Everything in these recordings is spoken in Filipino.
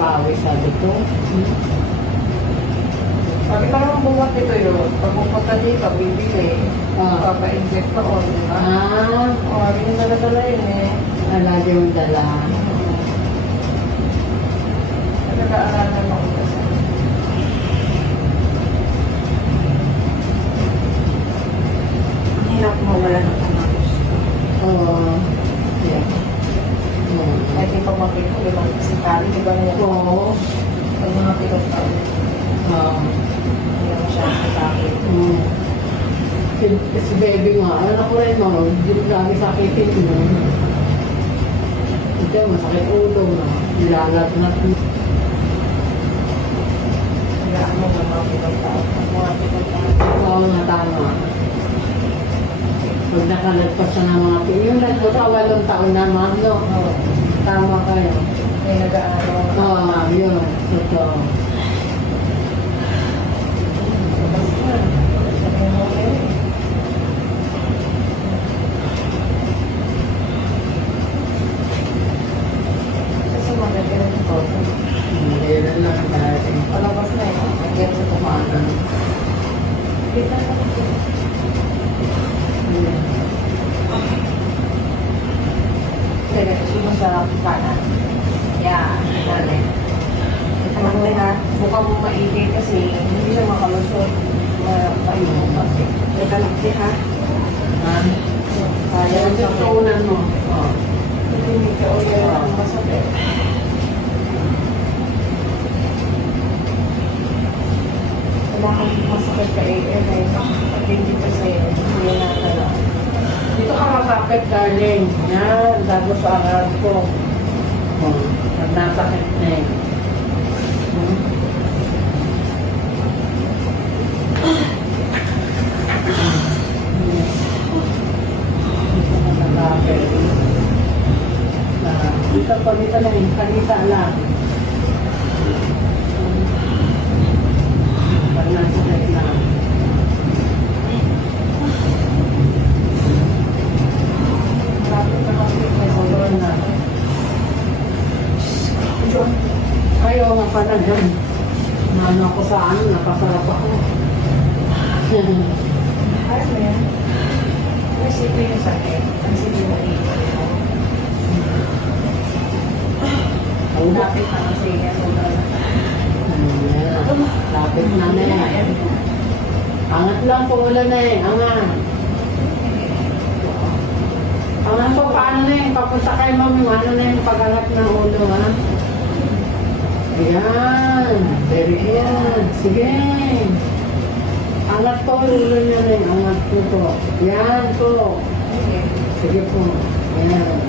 pawis, sabi ko. Sabi ko naman bumat dito yun. Pag pupunta dito, bibili. Papa-inject noon, di ba? Sabi niya nagadala yun eh. Lagi yung dala. Nag-aaralan ako kasi. Ang hirap mo wala ng pangapos. Oo. Yeah. Kahit ipag mapito, di ba? Kasi kari, di ba niya? Oo. Pag mga pitos ka, Oo. hindi naman siya sakit. Si baby nga, anak ko rin mo, hindi ko lagi sakitin mo. Ito, masakit ulo na. Nilalat-nat mo. Kaya mo ng mga pitos ka. Mga pitos ka. Oo nga, tama. Pag nakalagpas na ng mga pitos. Yung nagkawalong taon naman, no? Oo. Tama kayo. May nag-aaral. Oo, yun. Totoo. Meron lang natin. Palabas na yun. Nagyan sa tumagan. Kita na ito. Kaya sino sa kanan. Yan. Nanin. Ito naman ha. Mukhang mo maigay kasi hindi siya makalusot. Payo mo kasi. Ito lang ha. Kaya yung tutunan mo. Oo. Hindi ka ulit ang masakit. Wala kang masakit ka AM eh. Hindi ka sa'yo. Hindi na tala. Dito ka makapit, darling. Yan, bago sa aral ko. Pag nasakit na eh. Dito ka nakapit. Dito na eh. Kanita lang. Pag nasakit na. Sobrang na. Ayaw nga pala dyan. Nano ako sa ano, napasarap ako. Ay, man. Kasi ito yung sakit. Kasi ito yung iiwan. Lapit na kasi yan. Sobrang Lapit na na eh. Angat lang po ulan na eh. Angat. Angat po paano na eh. Papunta kayo mami. Ano na yung pag-angat ng ulo ha. Ayan. Very good. Sige. Angat po ulo niya na eh. Angat po po. Yan po. Sige po. Ayan.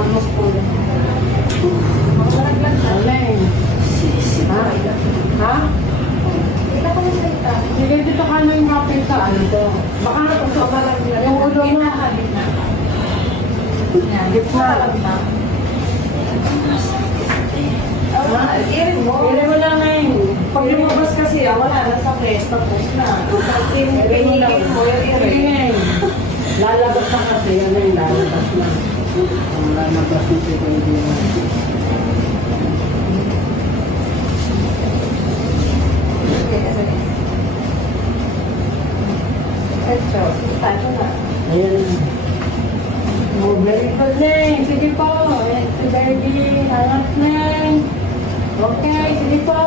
almost full. Aleng. Ha? Ha? Hindi na kami salita. Sige, dito ka na yung kapit sa ano to. Baka natusok na lang nila. Yung ulo mo. Gitna. Gitna. Ah, irin mo. Pili mo lang eh. Pag lumabas kasi, wala na sakit. Tapos na. Pag pinigil mo, yung irin. Sige. Lalabas na kasi. Yan na yung lalabas na. Ang lalabas na si Baby na. Ito. Tayo na. Ayan. Oh, very good, Neng. Sige po. Ayan, si Baby. Hangat, Neng. Okay, sige po.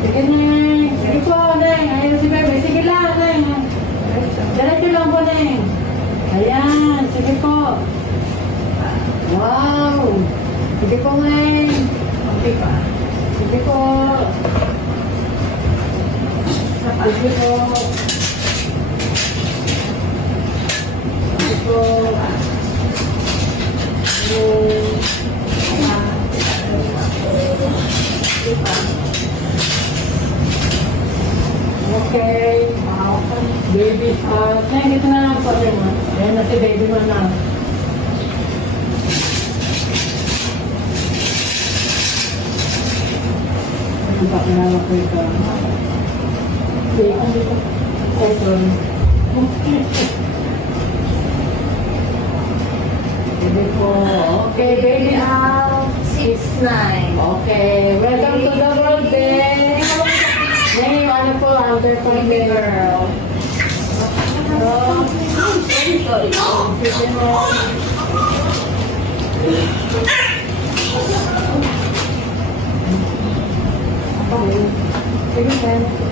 Sige, Neng. Sige po, Neng. Ayan si Baby. Sige lang, Neng. Diretso lang po, Neng. Ayan, sige po. Wow. Sige po, Neng. Okay pa. Sige po. Sige po. Sige po. Okay. Baby, ito na lang po rin. Ayan na si Baby mo na. Ang pakilala ko ito. Ito. Sige po. Okay, baby out. 6'9". Okay, welcome to the world, eh. Ngayon, ano po, under po Baby girl. Sorry. Sige mo. Okay. Sige, friend.